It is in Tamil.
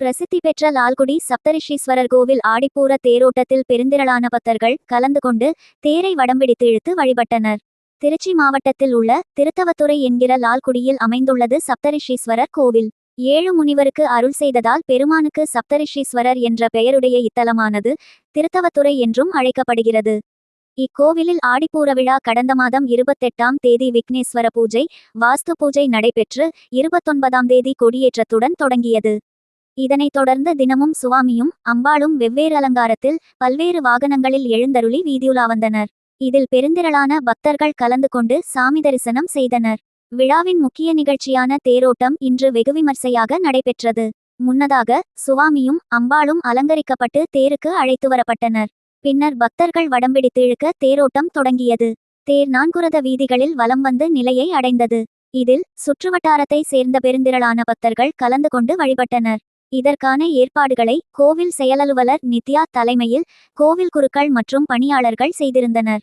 பிரசித்தி பெற்ற லால்குடி சப்தரிஷீஸ்வரர் கோவில் ஆடிப்பூர தேரோட்டத்தில் பெருந்திரளான பக்தர்கள் கலந்து கொண்டு தேரை வடம்பிடித்து இழுத்து வழிபட்டனர். திருச்சி மாவட்டத்தில் உள்ள திருத்தவத்துறை என்கிற லால்குடியில் அமைந்துள்ளது சப்தரிஷீஸ்வரர் கோவில். 7 முனிவருக்கு அருள் செய்ததால் பெருமானுக்கு சப்தரிஷீஸ்வரர் என்ற பெயருடைய இத்தலமானது திருத்தவத்துறை என்றும் அழைக்கப்படுகிறது. இக்கோவிலில் ஆடிப்பூர விழா கடந்த மாதம் 28ஆம் தேதி விக்னேஸ்வர பூஜை, வாஸ்து பூஜை நடைபெற்று 29ஆம் தேதி கொடியேற்றத்துடன் தொடங்கியது. இதனைத் தொடர்ந்து தினமும் சுவாமியும் அம்பாளும் வெவ்வேறு அலங்காரத்தில் பல்வேறு வாகனங்களில் எழுந்தருளி வீதியுலா வந்தனர். இதில் பெருந்திரளான பக்தர்கள் கலந்து கொண்டு சாமி தரிசனம் செய்தனர். விழாவின் முக்கிய நிகழ்ச்சியான தேரோட்டம் இன்று வெகுவிமர்சையாக நடைபெற்றது. முன்னதாக சுவாமியும் அம்பாளும் அலங்கரிக்கப்பட்டு தேருக்கு அழைத்து வரப்பட்டனர். பின்னர் பக்தர்கள் வடம்பிடித்து இழுக்க தேரோட்டம் தொடங்கியது. தேர் 4 ரத வீதிகளில் வலம் வந்து நிலையை அடைந்தது. இதில் சுற்றுவட்டாரத்தை சேர்ந்த பெருந்திரளான பக்தர்கள் கலந்து கொண்டு வழிபட்டனர். இதற்கான ஏற்பாடுகளை கோவில் செயலலுவலர் நித்யா தலைமையில் கோவில் குருக்கள் மற்றும் பணியாளர்கள் செய்திருந்தனர்.